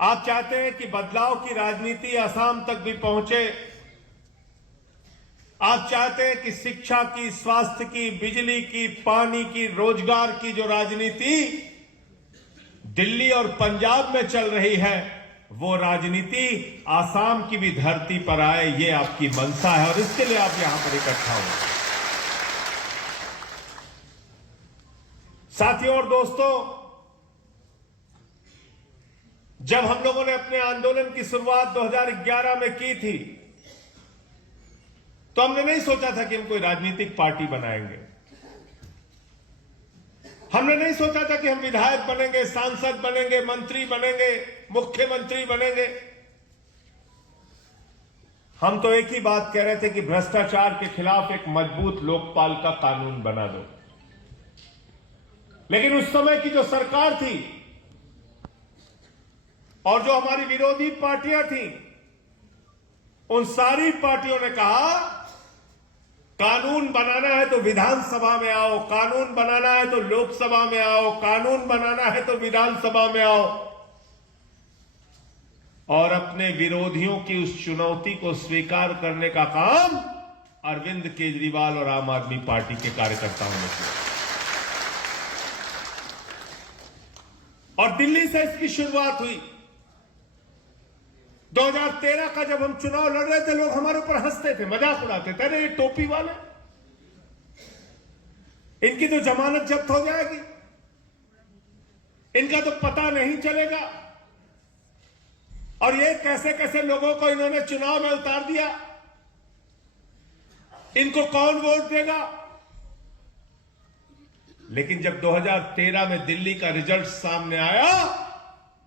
आप चाहते हैं कि बदलाव की राजनीति असम तक भी पहुंचे। आप चाहते हैं कि शिक्षा की, स्वास्थ्य की, बिजली की, पानी की, रोजगार की जो राजनीति दिल्ली और पंजाब में चल रही है, वो राजनीति असम की भी धरती पर आए, ये आपकी मंशा है और इसके लिए आप यहां पर इकट्ठा हुए। साथियों और दोस्तों, जब हम लोगों ने अपने आंदोलन की शुरुआत 2011 में की थी, तो हमने नहीं सोचा था कि हम कोई राजनीतिक पार्टी बनाएंगे। हमने नहीं सोचा था कि हम विधायक बनेंगे, सांसद बनेंगे, मंत्री बनेंगे, मुख्यमंत्री बनेंगे। हम तो एक ही बात कह रहे थे कि भ्रष्टाचार के खिलाफ एक मजबूत लोकपाल का कानून बना दो। लेकिन उस समय की जो सरकार थी और जो हमारी विरोधी पार्टियां थी, उन सारी पार्टियों ने कहा कानून बनाना है तो विधानसभा में आओ, कानून बनाना है तो लोकसभा में आओ, कानून बनाना है तो विधानसभा में आओ। और अपने विरोधियों की उस चुनौती को स्वीकार करने का काम अरविंद केजरीवाल और आम आदमी पार्टी के कार्यकर्ताओं ने किया। और दिल्ली से इसकी शुरुआत हुई। 2013 का जब हम चुनाव लड़ रहे थे, लोग हमारे ऊपर हंसते थे, मजाक उड़ाते थे, अरे ये टोपी वाले, इनकी तो जमानत जब्त हो जाएगी, इनका तो पता नहीं चलेगा, और ये कैसे कैसे लोगों को इन्होंने चुनाव में उतार दिया, इनको कौन वोट देगा। लेकिन जब 2013 में दिल्ली का रिजल्ट सामने आया,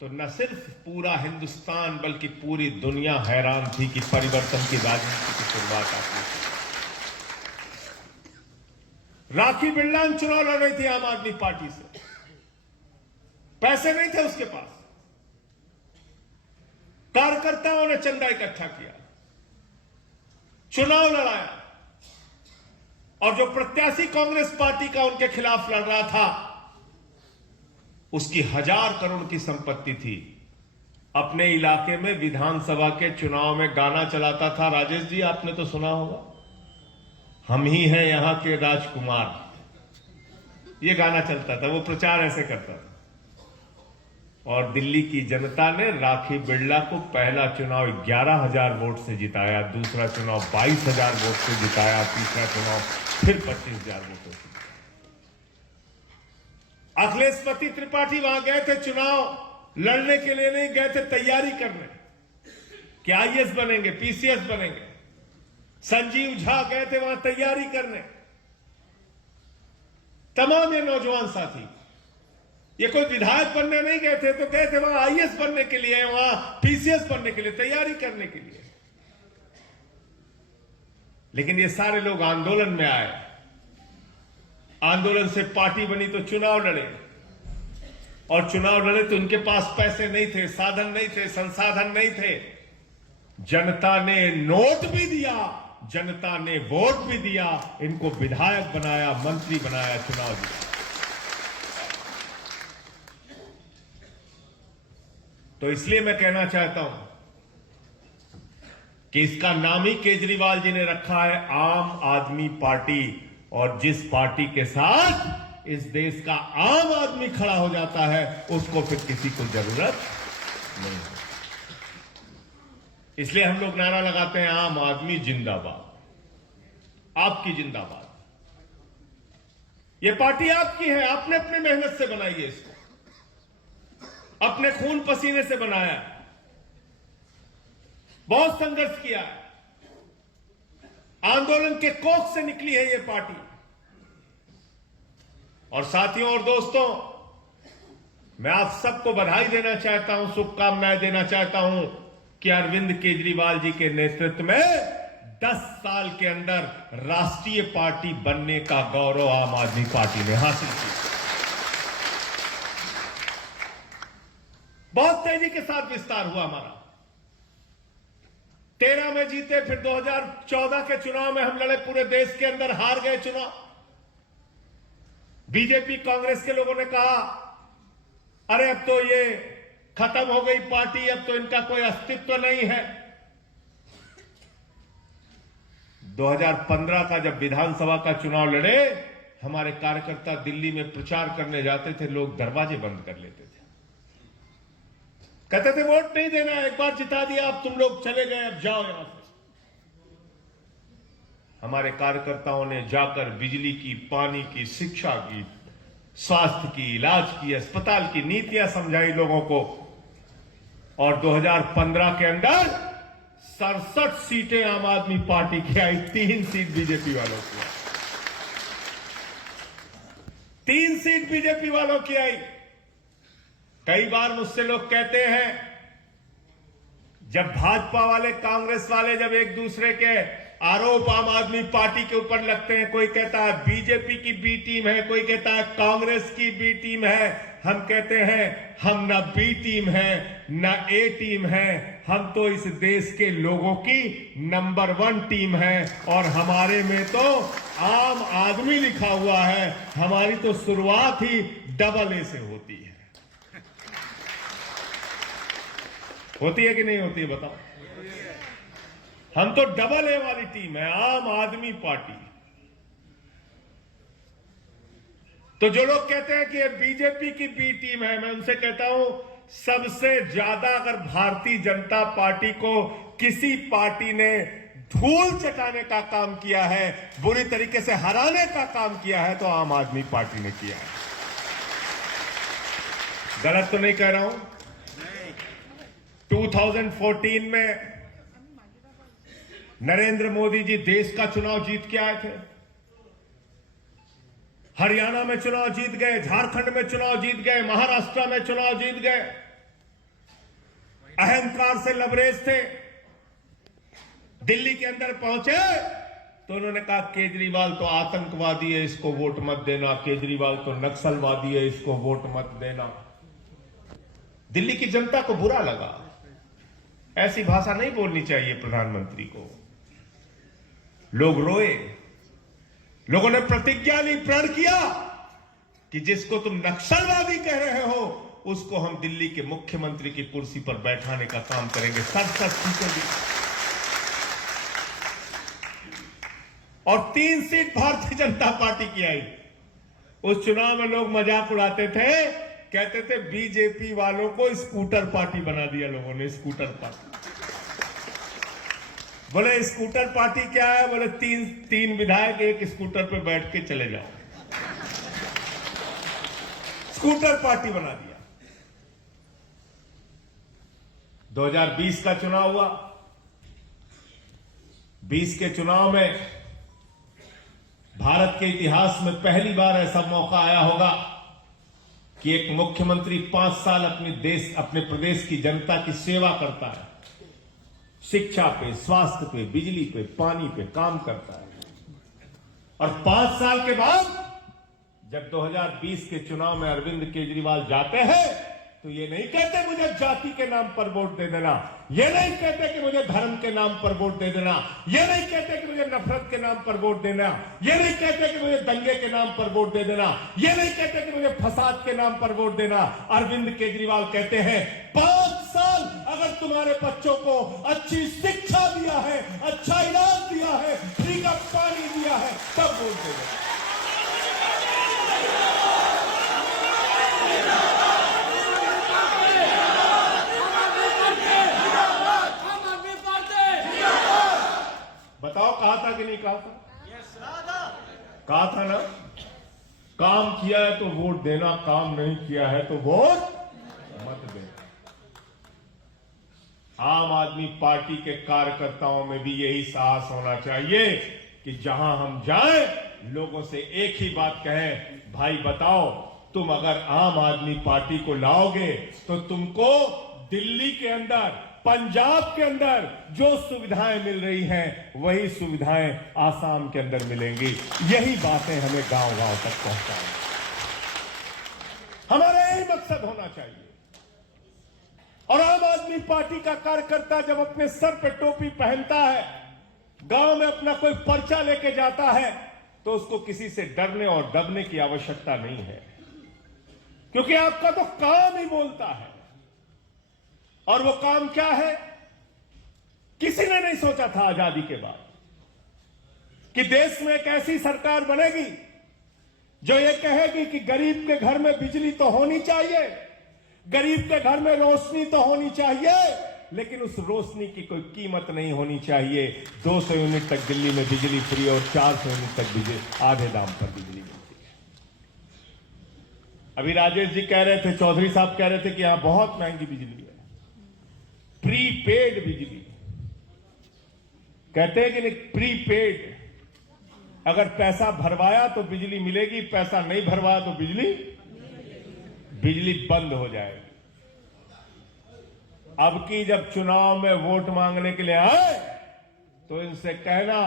तो न सिर्फ पूरा हिंदुस्तान बल्कि पूरी दुनिया हैरान थी कि परिवर्तन की राजनीति की शुरुआत आती है। राखी बिरलान चुनाव लड़ रही थी आम आदमी पार्टी से, पैसे नहीं थे उसके पास, कार्यकर्ताओं ने चंदा इकट्ठा किया, चुनाव लड़ाया, और जो प्रत्याशी कांग्रेस पार्टी का उनके खिलाफ लड़ रहा था, उसकी 1000 करोड़ की संपत्ति थी। अपने इलाके में विधानसभा के चुनाव में गाना चलाता था, राजेश जी आपने तो सुना होगा, हम ही हैं यहां के राजकुमार, ये गाना चलता था, वो प्रचार ऐसे करता था। और दिल्ली की जनता ने राखी बिरला को पहला चुनाव 11,000 वोट से जिताया, दूसरा चुनाव 22,000 वोट से जिताया, तीसरा चुनाव फिर 25,000 वोटों से। अखिलेश त्रिपाठी वहां गए थे चुनाव लड़ने के लिए, नहीं गए थे तैयारी करने कि आईएएस बनेंगे, पीसीएस बनेंगे। संजीव झा गए थे वहां तैयारी करने। तमाम ये नौजवान साथी, ये कोई विधायक बनने नहीं गए थे, तो गए थे वहां आईएएस बनने के लिए, वहां पीसीएस बनने के लिए, तैयारी करने के लिए। लेकिन ये सारे लोग आंदोलन में आए, आंदोलन से पार्टी बनी तो चुनाव लड़े, और चुनाव लड़े तो उनके पास पैसे नहीं थे, साधन नहीं थे, संसाधन नहीं थे। जनता ने नोट भी दिया, जनता ने वोट भी दिया, इनको विधायक बनाया, मंत्री बनाया, चुनाव दिया। तो इसलिए मैं कहना चाहता हूं कि इसका नाम ही केजरीवाल जी ने रखा है, आम आदमी पार्टी। और जिस पार्टी के साथ इस देश का आम आदमी खड़ा हो जाता है, उसको फिर किसी को जरूरत नहीं है। इसलिए हम लोग नारा लगाते हैं, आम आदमी जिंदाबाद, आपकी जिंदाबाद। ये पार्टी आपकी है, आपने अपनी मेहनत से बनाई है, इसको अपने खून पसीने से बनाया, बहुत संघर्ष किया, आंदोलन के कोख से निकली है ये पार्टी। और साथियों और दोस्तों, मैं आप सबको बधाई देना चाहता हूं, शुभकामनाएं देना चाहता हूं कि अरविंद केजरीवाल जी के नेतृत्व में 10 साल के अंदर राष्ट्रीय पार्टी बनने का गौरव आम आदमी पार्टी ने हासिल किया। बहुत तेजी के साथ विस्तार हुआ हमारा। 13 में जीते, फिर 2014 के चुनाव में हम लड़े, पूरे देश के अंदर हार गए चुनाव। बीजेपी कांग्रेस के लोगों ने कहा, अरे अब तो ये खत्म हो गई पार्टी, अब तो इनका कोई अस्तित्व नहीं है। 2015 का जब विधानसभा का चुनाव लड़े, हमारे कार्यकर्ता दिल्ली में प्रचार करने जाते थे, लोग दरवाजे बंद कर लेते थे, कहते थे वोट नहीं देना, एक बार जिता दिया, अब तुम लोग चले गए, अब जाओ यहां से। हमारे कार्यकर्ताओं ने जाकर बिजली की, पानी की, शिक्षा की, स्वास्थ्य की, इलाज की, अस्पताल की नीतियां समझाई लोगों को, और 2015 के अंदर 67 सीटें आम आदमी पार्टी की आई, 3 सीट बीजेपी वालों की आई, 3 सीट बीजेपी वालों की आई। कई बार मुझसे लोग कहते हैं, जब भाजपा वाले, कांग्रेस वाले जब एक दूसरे के आरोप आम आदमी पार्टी के ऊपर लगते हैं, कोई कहता है बीजेपी की बी टीम है, कोई कहता है कांग्रेस की बी टीम है, हम कहते हैं हम ना बी टीम है ना ए टीम है, हम तो इस देश के लोगों की नंबर 1 टीम है, और हमारे में तो आम आदमी लिखा हुआ है। हमारी तो शुरुआत ही डबल ए से होती है। होती है कि नहीं होती है बताओ? हम तो डबल ए वाली टीम है, आम आदमी पार्टी। तो जो लोग कहते हैं कि ये बीजेपी की बी टीम है, मैं उनसे कहता हूं, सबसे ज्यादा अगर भारतीय जनता पार्टी को किसी पार्टी ने धूल चटाने का काम किया है, बुरी तरीके से हराने का काम किया है, तो आम आदमी पार्टी ने किया है। गलत तो नहीं कह रहा हूं? 2014 में नरेंद्र मोदी जी देश का चुनाव जीत के आए थे, हरियाणा में चुनाव जीत गए, झारखंड में चुनाव जीत गए, महाराष्ट्र में चुनाव जीत गए, अहंकार से लबरेज थे। दिल्ली के अंदर पहुंचे तो उन्होंने कहा केजरीवाल तो आतंकवादी है, इसको वोट मत देना, केजरीवाल तो नक्सलवादी है, इसको वोट मत देना। दिल्ली की जनता को बुरा लगा। ऐसी भाषा नहीं बोलनी चाहिए प्रधानमंत्री को। लोग रोए, लोगों ने प्रतिज्ञा ली, प्रण किया कि जिसको तुम नक्सलवादी कह रहे हो, उसको हम दिल्ली के मुख्यमंत्री की कुर्सी पर बैठाने का काम करेंगे। 67 सीटें दी और 3 सीट भारतीय जनता पार्टी की आई। उस चुनाव में लोग मजाक उड़ाते थे, कहते थे बीजेपी वालों को स्कूटर पार्टी बना दिया लोगों ने, स्कूटर पार्टी। बोले स्कूटर पार्टी क्या है? बोले तीन विधायक एक स्कूटर पे बैठ के चले जाओ, स्कूटर पार्टी बना दिया। 2020 का चुनाव हुआ। 20 के चुनाव में भारत के इतिहास में पहली बार ऐसा मौका आया होगा कि एक मुख्यमंत्री 5 साल अपने प्रदेश की जनता की सेवा करता है, शिक्षा पे, स्वास्थ्य पे, बिजली पे, पानी पे काम करता है। और 5 साल के बाद जब 2020 के चुनाव में अरविंद केजरीवाल जाते हैं तो ये नहीं कहते मुझे जाति के नाम पर वोट दे देना, ये नहीं कहते कि मुझे धर्म के नाम पर वोट दे देना, ये नहीं कहते कि मुझे नफरत के नाम पर वोट देना, ये नहीं कहते कि मुझे दंगे के नाम पर वोट दे देना, ये नहीं कहते कि मुझे फसाद के नाम पर वोट देना। अरविंद केजरीवाल कहते हैं 5 साल अगर तुम्हारे बच्चों को अच्छी शिक्षा दिया है, अच्छा इलाज दिया है, फ्री का पानी दिया है, तब वोट दे देना। बताओ कहा था कि नहीं कहा था? कहा था ना, काम किया है तो वोट देना, काम नहीं किया है तो वोट मत देना। आम आदमी पार्टी के कार्यकर्ताओं में भी यही साहस होना चाहिए कि जहां हम जाएं लोगों से एक ही बात कहें, भाई बताओ तुम अगर आम आदमी पार्टी को लाओगे तो तुमको दिल्ली के अंदर, पंजाब के अंदर जो सुविधाएं मिल रही हैं वही सुविधाएं आसाम के अंदर मिलेंगी। यही बातें हमें गांव-गांव तक पहुंचाएं, हमारा यही मकसद होना चाहिए। और आम आदमी पार्टी का कार्यकर्ता जब अपने सर पे टोपी पहनता है, गांव में अपना कोई पर्चा लेके जाता है, तो उसको किसी से डरने और दबने की आवश्यकता नहीं है, क्योंकि आपका तो काम ही बोलता है। और वो काम क्या है? किसी ने नहीं सोचा था आजादी के बाद कि देश में एक ऐसी सरकार बनेगी जो ये कहेगी कि गरीब के घर में बिजली तो होनी चाहिए, गरीब के घर में रोशनी तो होनी चाहिए, लेकिन उस रोशनी की कोई कीमत नहीं होनी चाहिए। 200 यूनिट तक दिल्ली में बिजली फ्री और 400 यूनिट तक बिजली आधे दाम पर बिजली मिलती है। अभी राजेश जी कह रहे थे, चौधरी साहब कह रहे थे कि यहां बहुत महंगी बिजली है, प्रीपेड बिजली कहते हैं कि नहीं, प्रीपेड। अगर पैसा भरवाया तो बिजली मिलेगी, पैसा नहीं भरवाया तो बिजली बंद हो जाएगी। अब की जब चुनाव में वोट मांगने के लिए आए तो इनसे कहना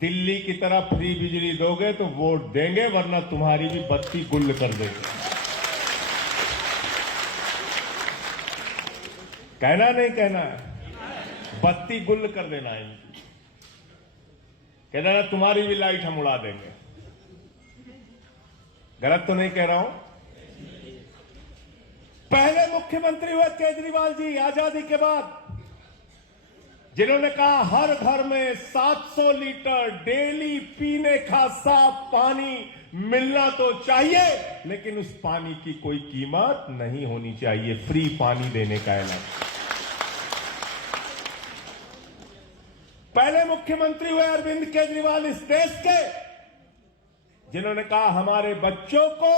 दिल्ली की तरह फ्री बिजली दोगे तो वोट देंगे, वरना तुम्हारी भी बत्ती गुल कर देंगे। कहना नहीं कहना है, बत्ती गुल कर देना है इनकी। कहना ना तुम्हारी भी लाइट हम उड़ा देंगे। गलत तो नहीं कह रहा हूं? पहले मुख्यमंत्री हुए केजरीवाल जी आजादी के बाद, जिन्होंने कहा हर घर में 700 लीटर डेली पीने का साफ पानी मिलना तो चाहिए, लेकिन उस पानी की कोई कीमत नहीं होनी चाहिए। फ्री पानी देने का ऐलान। पहले मुख्यमंत्री हुए अरविंद केजरीवाल इस देश के, जिन्होंने कहा हमारे बच्चों को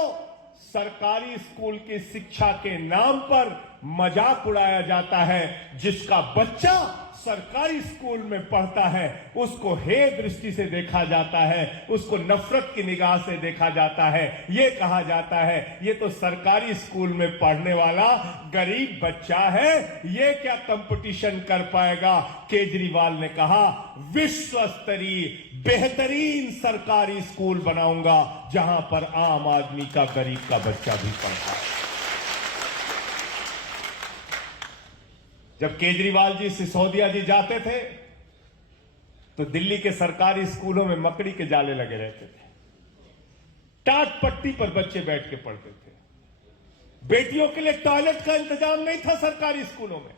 सरकारी स्कूल की शिक्षा के नाम पर मजाक उड़ाया जाता है। जिसका बच्चा सरकारी स्कूल में पढ़ता है उसको हे दृष्टि से देखा जाता है, उसको नफरत की निगाह से देखा जाता है। ये कहा जाता है ये तो सरकारी स्कूल में पढ़ने वाला गरीब बच्चा है, ये क्या कंपटीशन कर पाएगा। केजरीवाल ने कहा विश्व स्तरीय बेहतरीन सरकारी स्कूल बनाऊंगा जहां पर आम आदमी का, गरीब का बच्चा भी पढ़ता है। जब केजरीवाल जी सिसोदिया जी जाते थे तो दिल्ली के सरकारी स्कूलों में मकड़ी के जाले लगे रहते थे, टाट पट्टी पर बच्चे बैठ के पढ़ते थे। बेटियों के लिए टॉयलेट का इंतजाम नहीं था सरकारी स्कूलों में,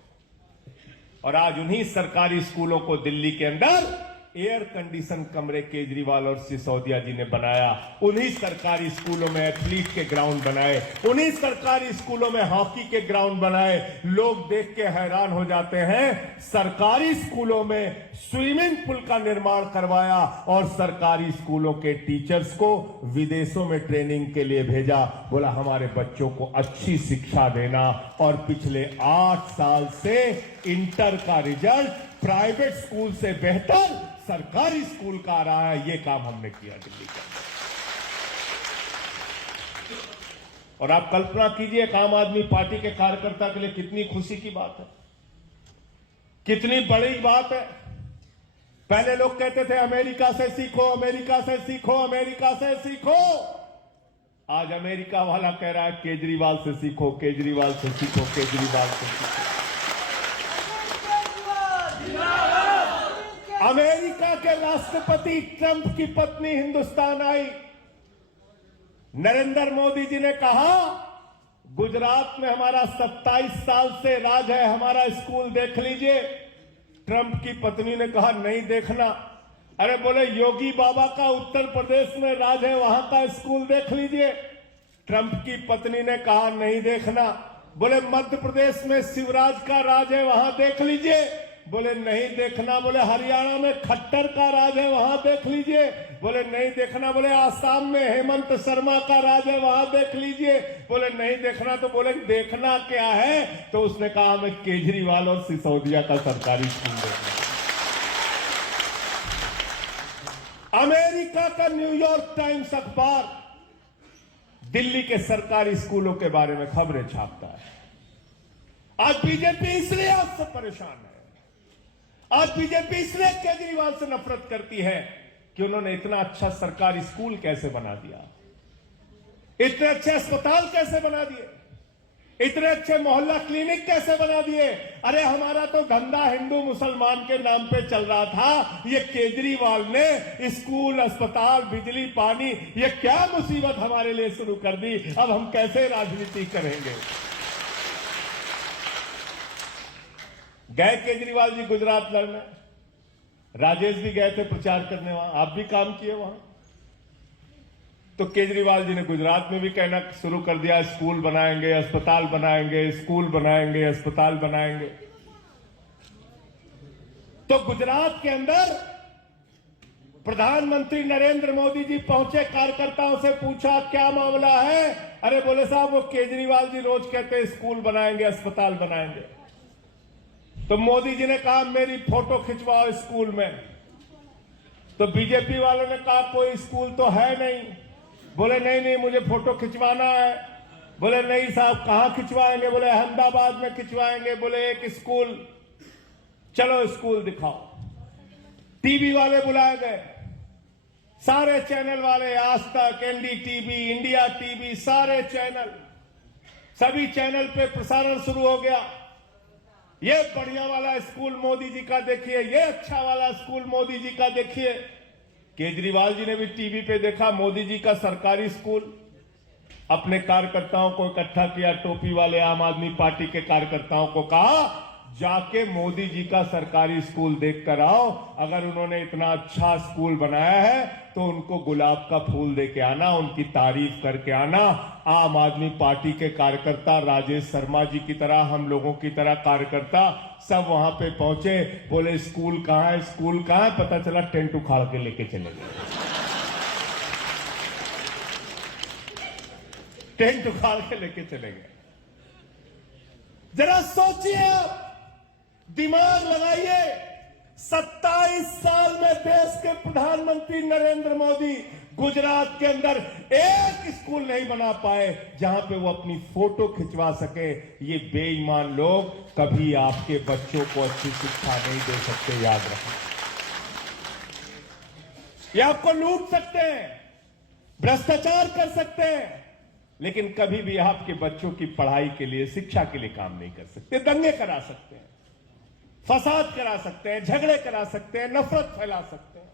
और आज उन्हीं सरकारी स्कूलों को दिल्ली के अंदर एयर कंडीशन कमरे केजरीवाल और सिसोदिया जी ने बनाया। उन्हीं सरकारी स्कूलों में एथलीट के ग्राउंड बनाए, उन्हीं सरकारी स्कूलों में हॉकी के ग्राउंड बनाए। लोग देख के हैरान हो जाते हैं। सरकारी स्कूलों में स्विमिंग पूल का निर्माण करवाया और सरकारी स्कूलों के टीचर्स को विदेशों में ट्रेनिंग के लिए भेजा। बोला हमारे बच्चों को अच्छी शिक्षा देना, और पिछले 8 साल से इंटर का रिजल्ट प्राइवेट स्कूल से बेहतर सरकारी स्कूल का आ रहा है। ये काम हमने किया दिल्ली का। और आप कल्पना कीजिए एक आम आदमी पार्टी के कार्यकर्ता के लिए कितनी खुशी की बात है, कितनी बड़ी बात है। पहले लोग कहते थे अमेरिका से सीखो, अमेरिका से सीखो, अमेरिका से सीखो। आज अमेरिका वाला कह रहा है केजरीवाल से सीखो, केजरीवाल से सीखो, केजरीवाल से सीखो। अमेरिका के राष्ट्रपति ट्रंप की पत्नी हिंदुस्तान आई। नरेंद्र मोदी जी ने कहा गुजरात में हमारा 27 साल से राज है, हमारा स्कूल देख लीजिए। ट्रंप की पत्नी ने कहा नहीं देखना। अरे बोले योगी बाबा का उत्तर प्रदेश में राज है, वहां का स्कूल देख लीजिए। ट्रंप की पत्नी ने कहा नहीं देखना। बोले मध्य प्रदेश में शिवराज का राज है, वहां देख लीजिए। बोले नहीं देखना। बोले हरियाणा में खट्टर का राज है, वहां देख लीजिए। बोले नहीं देखना। बोले आसाम में हेमंत शर्मा का राज है, वहां देख लीजिए। बोले नहीं देखना। तो बोले देखना क्या है? तो उसने कहा हमें केजरीवाल और सिसोदिया का सरकारी स्कूल देखना। अमेरिका का न्यूयॉर्क टाइम्स अखबार दिल्ली के सरकारी स्कूलों के बारे में खबरें छापता है। आज बीजेपी इसलिए आपसे परेशान है, आज बीजेपी इसलिए केजरीवाल से नफरत करती है कि उन्होंने इतना अच्छा सरकारी स्कूल कैसे बना दिया, इतने अच्छे अस्पताल कैसे बना दिए, इतने अच्छे मोहल्ला क्लिनिक कैसे बना दिए। अरे हमारा तो धंधा हिंदू मुसलमान के नाम पे चल रहा था, ये केजरीवाल ने स्कूल, अस्पताल, बिजली, पानी, ये क्या मुसीबत हमारे लिए शुरू कर दी। अब हम कैसे राजनीति करेंगे? गए केजरीवाल जी गुजरात लड़ने, राजेश भी गए थे प्रचार करने वहां, आप भी काम किए वहां। तो केजरीवाल जी ने गुजरात में भी कहना शुरू कर दिया, स्कूल बनाएंगे, अस्पताल बनाएंगे, स्कूल बनाएंगे, अस्पताल बनाएंगे। तो गुजरात के अंदर प्रधानमंत्री नरेंद्र मोदी जी पहुंचे, कार्यकर्ताओं से पूछा क्या मामला है। अरे बोले साहब वो केजरीवाल जी रोज कहते हैं स्कूल बनाएंगे, अस्पताल बनाएंगे। तो मोदी जी ने कहा मेरी फोटो खिंचवाओ स्कूल में। तो बीजेपी वालों ने कहा कोई स्कूल तो है नहीं। बोले नहीं नहीं मुझे फोटो खिंचवाना है। बोले नहीं साहब कहां खिंचवाएंगे। बोले अहमदाबाद में खिंचवाएंगे। बोले एक स्कूल, चलो स्कूल दिखाओ। टीवी वाले बुलाए गए, सारे चैनल वाले, आज तक, एनडीटीवी, इंडिया टीवी, सारे चैनल, सभी चैनल पे प्रसारण शुरू हो गया। ये बढ़िया वाला स्कूल मोदी जी का देखिए, ये अच्छा वाला स्कूल मोदी जी का देखिए। केजरीवाल जी ने भी टीवी पे देखा मोदी जी का सरकारी स्कूल। अपने कार्यकर्ताओं को इकट्ठा किया, टोपी वाले आम आदमी पार्टी के कार्यकर्ताओं को कहा जाके मोदी जी का सरकारी स्कूल देख कर आओ। अगर उन्होंने इतना अच्छा स्कूल बनाया है तो उनको गुलाब का फूल दे के आना, उनकी तारीफ करके आना। आम आदमी पार्टी के कार्यकर्ता, राजेश शर्मा जी की तरह, हम लोगों की तरह कार्यकर्ता सब वहां पे पहुंचे। बोले स्कूल कहां है, स्कूल कहां है। पता चला टेंट उखाड़ के लेके चले गए। टेंट उखाड़ के लेके चले गए। जरा सोचिए आप, दिमाग लगाइए। 27 साल में देश के प्रधानमंत्री नरेंद्र मोदी गुजरात के अंदर एक स्कूल नहीं बना पाए जहां पे वो अपनी फोटो खिंचवा सके। ये बेईमान लोग कभी आपके बच्चों को अच्छी शिक्षा नहीं दे सकते, याद रखें। ये आपको लूट सकते हैं, भ्रष्टाचार कर सकते हैं, लेकिन कभी भी आपके बच्चों की पढ़ाई के लिए, शिक्षा के लिए काम नहीं कर सकते। दंगे करा सकते हैं, फसाद करा सकते हैं, झगड़े करा सकते हैं, नफरत फैला सकते हैं।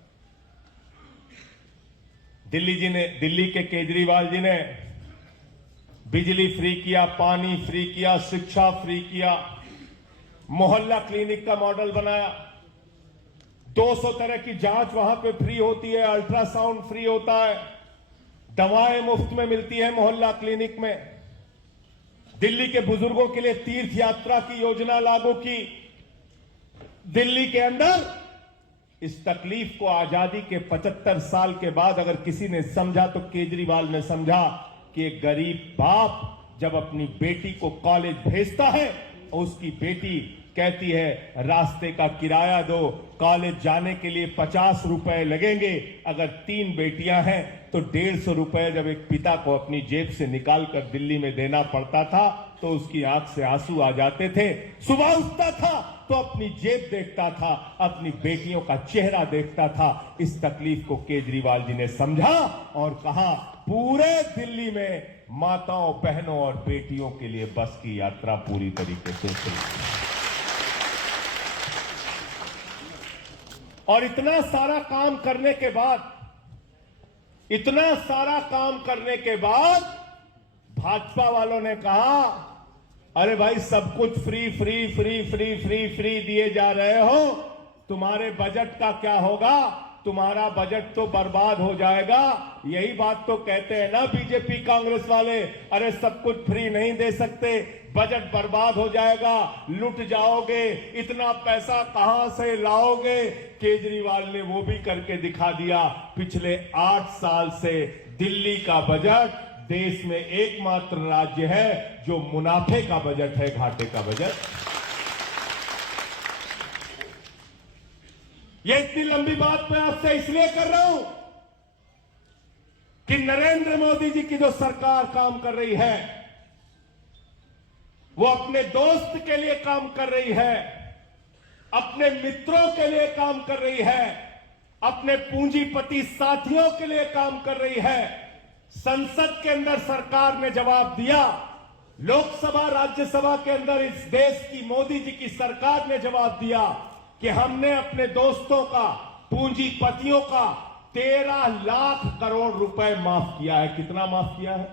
दिल्ली के केजरीवाल जी ने बिजली फ्री किया, पानी फ्री किया, शिक्षा फ्री किया, मोहल्ला क्लिनिक का मॉडल बनाया। 200 तरह की जांच वहां पे फ्री होती है, अल्ट्रासाउंड फ्री होता है, दवाएं मुफ्त में मिलती है मोहल्ला क्लिनिक में। दिल्ली के बुजुर्गों के लिए तीर्थ यात्रा की योजना लागू की। दिल्ली के अंदर इस तकलीफ को आजादी के 75 साल के बाद अगर किसी ने समझा तो केजरीवाल ने समझा कि एक गरीब बाप जब अपनी बेटी को कॉलेज भेजता है और उसकी बेटी कहती है रास्ते का किराया दो, कॉलेज जाने के लिए 50 रुपए लगेंगे। अगर 3 बेटियां हैं तो 150 रुपए जब एक पिता को अपनी जेब से निकालकर दिल्ली में देना पड़ता था तो उसकी आंख से आंसू आ जाते थे। सुबह उठता था तो अपनी जेब देखता था, अपनी बेटियों का चेहरा देखता था। इस तकलीफ को केजरीवाल जी ने समझा और कहा पूरे दिल्ली में माताओं, बहनों और बेटियों के लिए बस की यात्रा पूरी तरीके से शुरू। और इतना सारा काम करने के बाद, भाजपा वालों ने कहा अरे भाई सब कुछ free free free free free free दिए जा रहे हो, तुम्हारे बजट का क्या होगा, तुम्हारा बजट तो बर्बाद हो जाएगा। यही बात तो कहते हैं ना बीजेपी कांग्रेस वाले, अरे सब कुछ फ्री नहीं दे सकते, बजट बर्बाद हो जाएगा, लुट जाओगे, इतना पैसा कहां से लाओगे। केजरीवाल ने वो भी करके दिखा दिया। पिछले 8 साल से दिल्ली का बजट देश में एकमात्र राज्य है जो मुनाफे का बजट है, घाटे का बजट। ये इतनी लंबी बात मैं आपसे इसलिए कर रहा हूं कि नरेंद्र मोदी जी की जो सरकार काम कर रही है वो अपने दोस्त के लिए काम कर रही है, अपने मित्रों के लिए काम कर रही है, अपने पूंजीपति साथियों के लिए काम कर रही है। संसद के अंदर सरकार ने जवाब दिया, लोकसभा राज्यसभा के अंदर इस देश की मोदी जी की सरकार ने जवाब दिया कि हमने अपने दोस्तों का, पूंजीपतियों का 13 लाख करोड़ रुपए माफ किया है। कितना माफ किया है?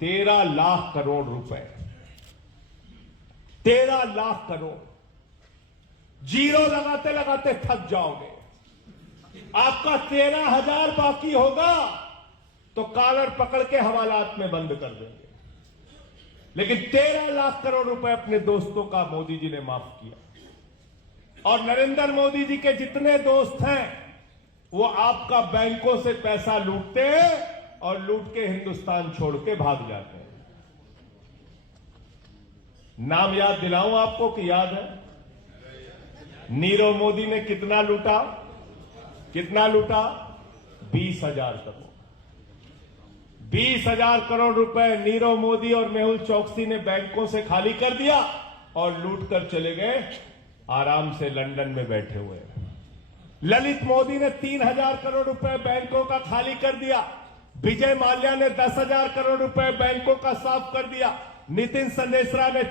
13 लाख करोड़ रुपए। 13 लाख करोड़। जीरो लगाते लगाते थक जाओगे। आपका 13,000 बाकी होगा तो कॉलर पकड़ के हवालात में बंद कर देंगे। लेकिन 13 लाख करोड़ रुपए अपने दोस्तों का मोदी जी ने माफ किया। और नरेंद्र मोदी जी के जितने दोस्त हैं वो आपका बैंकों से पैसा लूटते हैं और लूट के हिंदुस्तान छोड़ के भाग जाते हैं। नाम याद दिलाऊं आपको कि याद है? नीरव मोदी ने कितना लूटा? कितना लूटा? 20,000 करोड़। 20,000 करोड़ रुपए नीरव मोदी और मेहुल चौकसी ने बैंकों से खाली कर दिया और लूट कर चले गए, आराम से लंदन में बैठे हुए। ललित मोदी ने 3,000 करोड़ रुपए बैंकों का खाली कर दिया। विजय माल्या ने 10,000 करोड़ रुपए बैंकों का साफ कर दिया। नितिन संदेशरा ने